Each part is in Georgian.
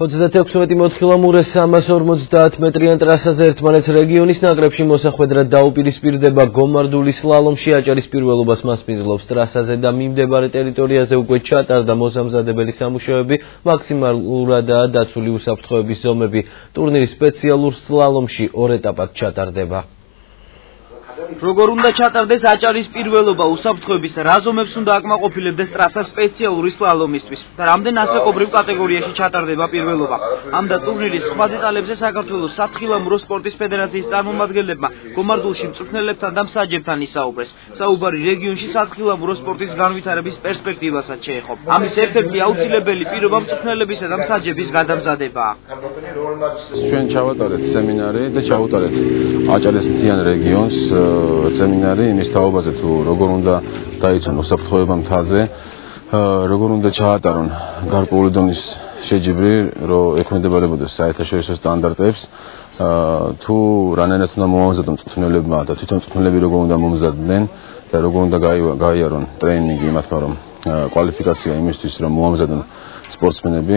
36 350 მეტრიან ტრასაზე ერთმანეთს რეგიონის ნაკრებში მოსახვედრად დაუპირისპირდება გომარდული სლალომში აჭარის პირველობას მასპინძლობს ტრასაზე და მიმდებარე ტერიტორიაზე უკვე ჩატარდა მოსამზადებელი სამუშაოები, მაქსიმალურადაა დაცული უსაფრთხოების ზომები. ტურნირის სპეციალურ სლალომში 2 ეტაპად ჩატარდება. როგორ უნდა ჩატარდეს აჭარის პირველობა უსაფრთხოების რა ზომებს უნდა აკმაყოფილებდეს ტრასა სპეციალური სლალომისთვის და რამდენ ასაკობრივ კატეგორიაში ჩატარდება პირველობა. ამ და ტურნირის სხვა დეტალებზე საქართველოს სათხილამურო სპორტის ფედერაციის წარმომადგენლებმა გომარდულში მწვრთნელებთან და მსაჯებთან ისაუბრეს. საუბარი რეგიონში სათხილამურო სპორტის განვითარების პერსპექტივასაც შეეხო. ამის ერთ-ერთი აუცილებელი პირობა მწვრთნელებისა და მსაჯების გადამზადებაა. ჩვენ ჩავატარეთ სემინარი და ჩავუტარეთ აჭარის მთიან რეგიონს სემინარი იმის თაობაზე თუ როგორ უნდა დაიცვან უსაფრთხოება მთაზე, როგორ უნდა ჩაატარონ გარკვეული დონის შეჯიბრი, რომ ექვემდებარებოდეს საერთაშორისო სტანდარტებს, თუ რანაირად უნდა მომამზადონ მწვრთნელებმა და თვითონ მწვრთნელები როგორ უნდა მომზადდნენ და როგორ უნდა გაიარონ ტრეინინგი იმათმა, რომ კვალიფიკაცია იმისთვის, რომ მომამზადონ სპორტსმენები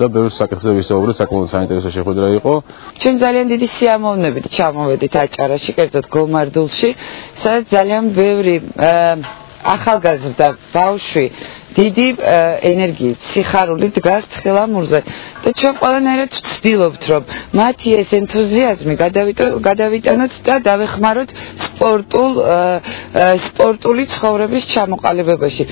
და ბევრი საკითხზე ვისაუბრეთ, საკმაოდ საინტერესო შეხვედრა იყო. ჩვენ ძალიან დიდი სიამოვნებით ჩამოვედით აჭარაში, კერძოდ გომარდულში, სადაც ძალიან ბევრი ახალგაზრდა ბავშვი დიდი ენერგიით, სიხარულით დგას თხილამურზე და ჩვენ ყველანაირად ვცდილობთ, რომ მათი ეს ენთუზიაზმი გადავიტანოთ და დავეხმაროთ სპორტული ცხოვრების ჩამოყალიბებაში.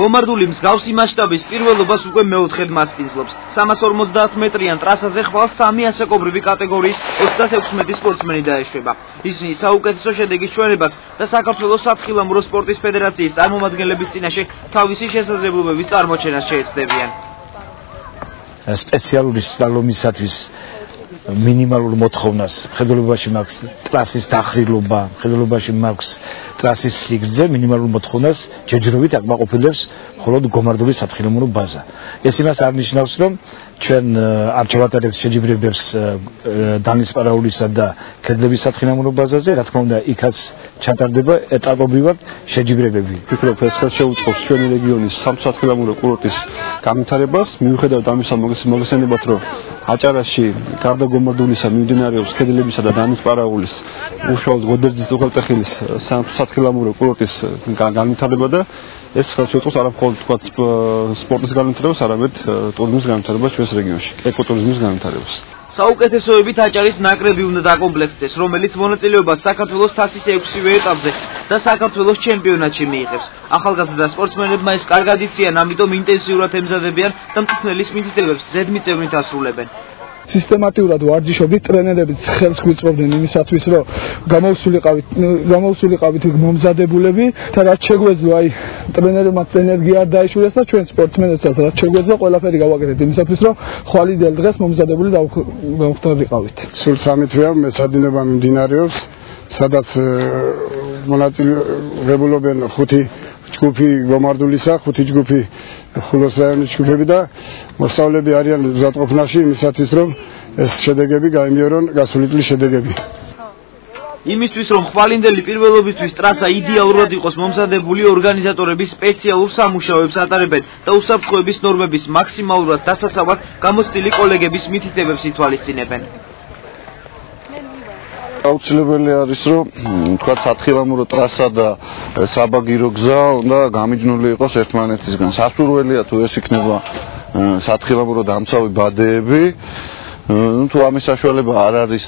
გომარდული მსგავსი მასშტაბის პირველობას უკვე მეოთხედ მასპინძლობს. 350 მეტრიან ტრასაზე ხვალ 3 ასაკობრივი კატეგორიის 36 სპორტსმენი დაეშვება. ისინი საუკეთესო შედეგის ჩვენებას და საქართველოს სათხილამურო სპორტის ფედერაციის წარმომადგენლების წინაშე თავისი შესაძლებლობების წარმოჩენას შეეცდებიან. სპეციალური სლალომისათვის მინიმალურ მოთხოვნას მხედველობაში მაქვს ტრასის დახრილობა, მხედველობაში მაქვს ტრასის სიგრძე, მინიმალურ მოთხოვნას ჯერჯერობით აკმაყოფილებს მხოლოდ გომარდული სათხილამურო ბაზა. ეს იმას არნიშნავს, რომ ჩვენ არ ჩავატარებთ შეჯიბრებებს დანის პარაულისა და კედლების სათხილამურო ბაზაზე, რა თქმა უნდა, იქაც ჩატარდება ეტაპობრივად შეჯიბრებები. ვფიქრობ, ეს შეუწყობს ჩვენი რეგიონის სამსათხილამურო კურორტის განვითარებას, მიუხედავად ამისა მოგესალმებათ, რომ აჭარაში გარდა გომარდულისა მიმდინარეობს კედლებისა და დანის პარაულის უშუალოდ გოდერძის უღელტეხილის სამსათხილამურო კურორტის განვითარება და ეს შეუწყობს არა მხოლოდ სპორტის განვითარებას, არამედ ტურიზმის განვითარებას ჩვენს რეგიონში, ეკოტურიზმის განვითარებას. საუკეთესოებით აჭარის ნაკრები უნდა დაკომპლექტდეს, რომელიც მონაწილეობას საქართველოს თასის 6-ვე ეტაპზე და საქართველოს ჩემპიონატში მიიღებს. ახალგაზრდა სპორტსმენებმა ეს კარგად იციან, ამიტომ ინტენსიურად ემზადებიან და მწვრთნელის მითითებებს ზედმიწევნით ასრულებენ. სისტემატიურად ვარჯიშობით ტრენერებიც ხელს გვიწყობდნენ იმისათვის, რომ გამოვსულიყავით მომზადებულები და რაც შეგვეძლო, აი ტრენერებმა ენერგია არ დაიშურეს და ჩვენ სპორტსმენებსაც რაც შეგვეძლო, ყველაფერი გავაკეთეთ იმისათვის, რომ ხვალიდელ დღეს მომზადებული დავხვდარიყავით. სულ 3 თვეა მეცადინება მიმდინარეობს, სადაც მონაწილეობენ 5 ჯგუფი გომარდულისა, 5 ჯგუფი ხულოს რაიონის ჯგუფები და მოსწავლეები არიან მზადყოფნაში იმისათვის, რომ ეს შედეგები გაიმეორონ გასული წლის შედეგები. იმისთვის, რომ ხვალინდელი პირველობისთვის ტრასა იდეალურად იყოს მომზადებული, ორგანიზატორები სპეციალურ სამუშაოებს ატარებენ და უსაფრთხოების ნორმების მაქსიმალურად დასაცავად გამოცდილი კოლეგების მითითებებს ითვალისწინებენ. აუცილებელი არის, რომ თქვა სათხილამურო ტრასა და საბაგირო გზა უნდა გამიჯნული იყოს ერთმანეთისგან. სასურველია თუ ეს იქნება სათხილამურო დამცავი ბადეები, თუ ამის საშუალება არ არის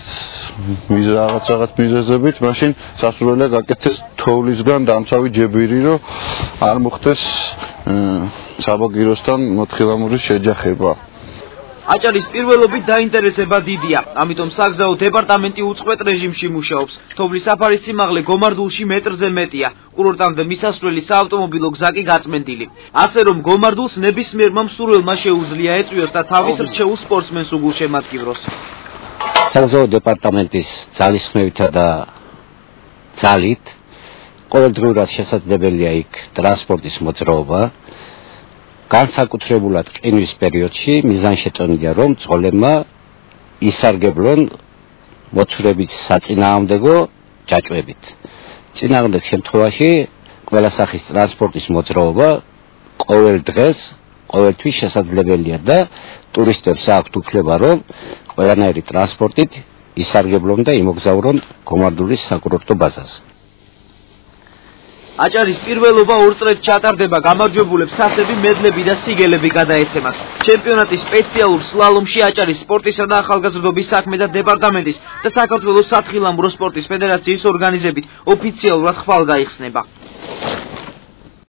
რაღაც მიზეზებით, მაშინ სასურველია გაკეთდეს თოვლისგან დამცავი ჯებირი, რომ არ მოხდეს საბაგიროსთან მოთხილამურის შეჯახება. აჭარის პირველობით დაინტერესება დიდია, ამიტომ საგზაო დეპარტამენტი უწყვეტ რეჟიმში მუშაობს. თოვლის საფარის სიმაღლე გომარდულში მეტრზე მეტია. კურორტამდე მისასვლელი საავტომობილო გზა კი გაწმენდილი. ასე რომ გომარდულს ნებისმიერმა მსურველმა შეუძლია ეწვიოს და თავის რჩეულ სპორტსმენს უგულშემატკივროს. საგზაო დეპარტამენტის ძალისხმევითა და ძალით ყოველდღიურად შესაძლებელია იქ ტრანსპორტის მოძრაობა. განსაკუთრებულად ყინვის პერიოდში მიზანშეწონილია, რომ წყოლებმა ისარგებლონ მოცურების საწინააღმდეგო ჯაჭვებით. წინააღმდეგ შემთხვევაში ყველა სახის ტრანსპორტის მოძრაობა ყოველ დღეს ყოველთვის შესაძლებელია და ტურისტებს აქვთ უფლება, რომ ყველანაირი ტრანსპორტით ისარგებლონ და იმოგზაურონ გომარდულის საკურორტო ბაზაზე. აჭარის პირველობა ორ წრედ ჩატარდება, გამარჯვებულებს თასები, მედლები და სიგელები გადაეცემათ. ჩემპიონატის სპეციალურ სლალომში აჭარის სპორტისა და ახალგაზრდობის საქმეთა დეპარტამენტის და საქართველოს სათხილამურო სპორტის ფედერაციის ორგანიზებით ოფიციალურად ხვალ გაიხსნება.